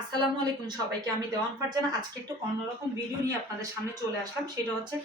আসসালামু আলাইকুম সবাইকে। আমি দেওয়ান ফারজানা। আজকে একটু অন্যরকম ভিডিও নিয়ে আপনাদের সামনে চলে আসলাম। সেটা হচ্ছে,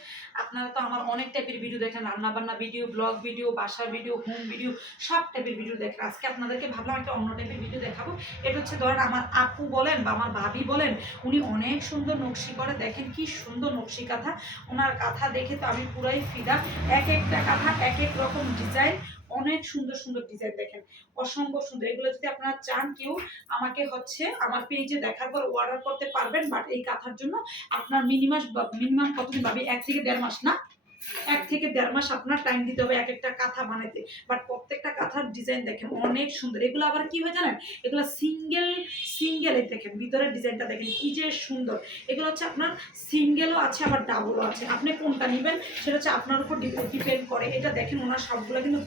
আপনারা তো আমার অনেক টাইপের ভিডিও দেখেন, রান্নাবান্না ভিডিও, ব্লগ ভিডিও, বাসার ভিডিও, হোম ভিডিও, সব টাইপের ভিডিও দেখেন। আজকে আপনাদেরকে ভাবলাম একটা অন্য টাইপের ভিডিও দেখাবো। এটা হচ্ছে ধরেন আমার আপু বলেন বা আমার ভাবি বলেন, উনি অনেক সুন্দর নকশি করে। দেখেন কি সুন্দর নকশি কাঁথা। ওনার কাঁথা দেখে তো আমি পুরাই ফিদা। এক একটা কাঁথা এক এক রকম ডিজাইন, অনেক সুন্দর সুন্দর ডিজাইন দেখেন, অসম্ভব সুন্দর। এগুলো যদি আপনারা চান কেউ আমাকে হচ্ছে আমার পেজে দেখার পর অর্ডার করতে পারবেন। বাট এই কাঁথার জন্য আপনার মিনিমাম কতদিন পাবে, 1 থেকে 1.5 মাস না, 1 থেকে 1.5 মাস আপনার টাইম দিতে হবে এক একটা কাঁথা বানাতে। বাট প্রত্যেকটা কাঁথার ডিজাইন দেখেন অনেক সুন্দর। এগুলো আবার কি হয় জানেন, এগুলো সিঙ্গেল দেখেন, ভিতরের ডিজাইনটা দেখেন কি যে সুন্দর। এগুলো হচ্ছে আপনার সিঙ্গেলও আছে আবার ডাবলও আছে, আপনি কোনটা নেবেন সেটা হচ্ছে আপনার উপর ডিপেন্ড করে। এটা দেখেন ওনার সবগুলো কিন্তু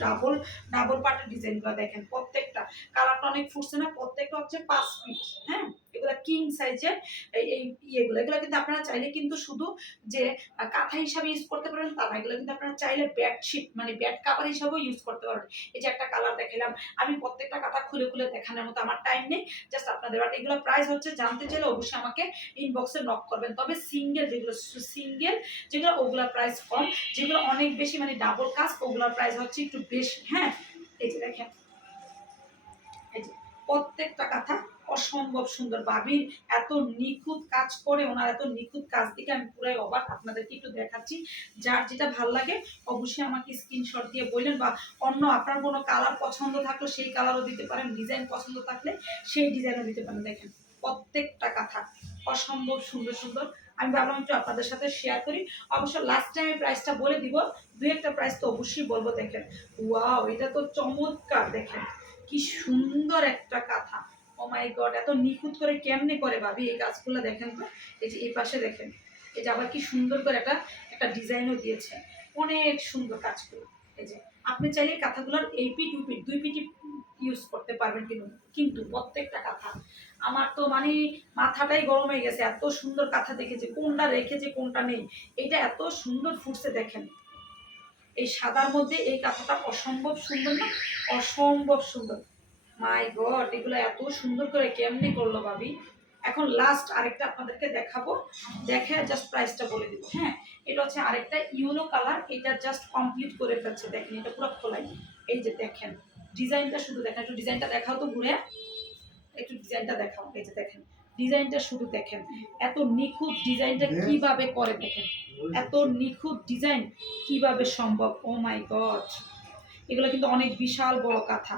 ডাবল পার্টের ডিজাইনগুলো দেখেন, প্রত্যেকটা কালারটা অনেক ফুটছে না, প্রত্যেকটা হচ্ছে 5 ফিট। হ্যাঁ, এগুলো কিং সাইজের। এই এগুলো কিন্তু আপনারা চাইলে কিন্তু শুধু যে কাঁথা হিসাবে ইউজ করতে পারেন তা না, এগুলো কিন্তু আপনারা চাইলে বেডশিট মানে বেড কাভার হিসাবেও ইউজ করতে পারেন। এই যে একটা কালার দেখালাম, আমি প্রত্যেকটা কাঁথা খুলে খুলে দেখানোর মতো আমার টাইম নেই, জাস্ট আপনাদের। বাট এগুলো প্রাইস হচ্ছে, জানতে চাইলে অবশ্যই আমাকে ইনবক্সে নক করবেন। তবে সিঙ্গেল যেগুলো ওগুলোর প্রাইস কম, যেগুলো অনেক বেশি মানে ডাবল কাজ, ওগুলোর প্রাইস হচ্ছে একটু বেশি। হ্যাঁ, এই যে দেখেন, এই যে প্রত্যেকটা কাঁথা অসম্ভব সুন্দর। বাবির এত নিখুঁত কাজ করে, ওনার এত নিখুঁত কাজ দিকে আমি পুরাই অবাক। আপনাদেরকে একটু দেখাচ্ছি, যার যেটা ভাল লাগে অবশ্যই আমাকে স্ক্রিনশট দিয়ে বললেন, বা অন্য আপনার কোনো কালার পছন্দ থাকলে সেই কালারও দিতে পারেন, ডিজাইন পছন্দ থাকলে সেই ডিজাইনও দিতে পারেন। দেখেন প্রত্যেকটা কাঁথা অসম্ভব সুন্দর সুন্দর। আমি ভাবলাম একটু আপনাদের সাথে শেয়ার করি। অবশ্য লাস্ট টাইমে প্রাইসটা বলে দিব, দু একটা প্রাইস তো অবশ্যই বলবো। দেখেন ওয়াও, এটা তো চমৎকার। দেখেন কি সুন্দর একটা কাঁথা। ও মাই গড, এত নিখুঁত করে কেমনে করে ভাবি এই কাজগুলো। দেখেন তো, এই যে এই পাশে দেখেন, এই যে আবার কি সুন্দর করে একটা ডিজাইনও দিয়েছে, অনেক সুন্দর কাজগুলো। এই যে আপনি চাইলে কাঁথাগুলোর এই পিঠ দুই পিঠি ইউজ করতে পারবেন, কিন্তু প্রত্যেকটা কাঁথা আমার তো মানে মাথাটাই গরম হয়ে গেছে। এত সুন্দর কাঁথা দেখেছে, কোনটা রেখেছে কোনটা নেই, এটা এত সুন্দর ফুটছে। দেখেন এই সাদার মধ্যে এই কাঁথাটা অসম্ভব সুন্দর না, অসম্ভব সুন্দর। মাই গড, এগুলো এত সুন্দর করে কেমনি করলো ভাবি। এখন লাস্ট আরেকটা আপনাদেরকে দেখাবো, দেখে জাস্ট প্রাইসটা বলে দিব। হ্যাঁ, এটা হচ্ছে আরেকটা ইয়েলো কালার, এটা জাস্ট কমপ্লিট করে ফেলছে। দেখেন এটা পুরো খোলাই। এই যে দেখেন ডিজাইনটা, শুধু দেখেন, একটু ডিজাইনটা দেখাও তো ঘুরে, একটু ডিজাইনটা দেখাও। এই যে দেখেন ডিজাইনটা শুধু দেখেন, এত নিখুঁত ডিজাইনটা কিভাবে করে। দেখেন এত নিখুঁত ডিজাইন কিভাবে সম্ভব। ও মাই গড, এগুলো কিন্তু অনেক বিশাল বড় কাঁথা।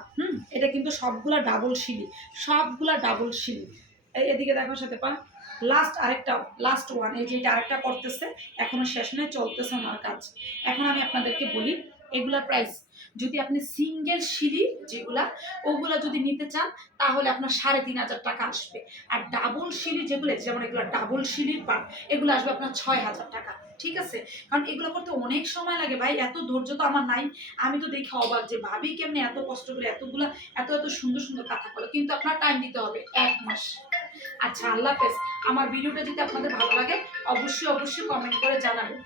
এটা কিন্তু সবগুলা ডাবল সিলি। এদিকে দেখো সাথে পা, লাস্ট ওয়ান, এই যে এটা আরেকটা করতেছে, এখনো শেষ নয়, চলতেছে আমার কাজ। এখন আমি আপনাদেরকে বলি এগুলার প্রাইস। যদি আপনি সিঙ্গেল সিঁড়ি যেগুলা, ওগুলা যদি নিতে চান তাহলে আপনার 3,500 টাকা আসবে। আর ডাবল সিঁড়ি যেগুলো, যেমন এগুলো ডাবল সিঁড়ির পার্ট, এগুলো আসবে আপনার 6,000 টাকা। ঠিক আছে, কারণ এগুলো করতে অনেক সময় লাগে ভাই, এত ধৈর্য তো আমার নাই। আমি তো দেখে অবাক যে ভাবি কেমনি এত কষ্ট করে এত সুন্দর সুন্দর কাঁথা করলো, কিন্তু আপনার টাইম দিতে হবে 1 মাস। আচ্ছা, আল্লাহ হাফেজ। আমার ভিডিওটা যদি আপনাদের ভালো লাগে অবশ্যই কমেন্ট করে জানাবেন।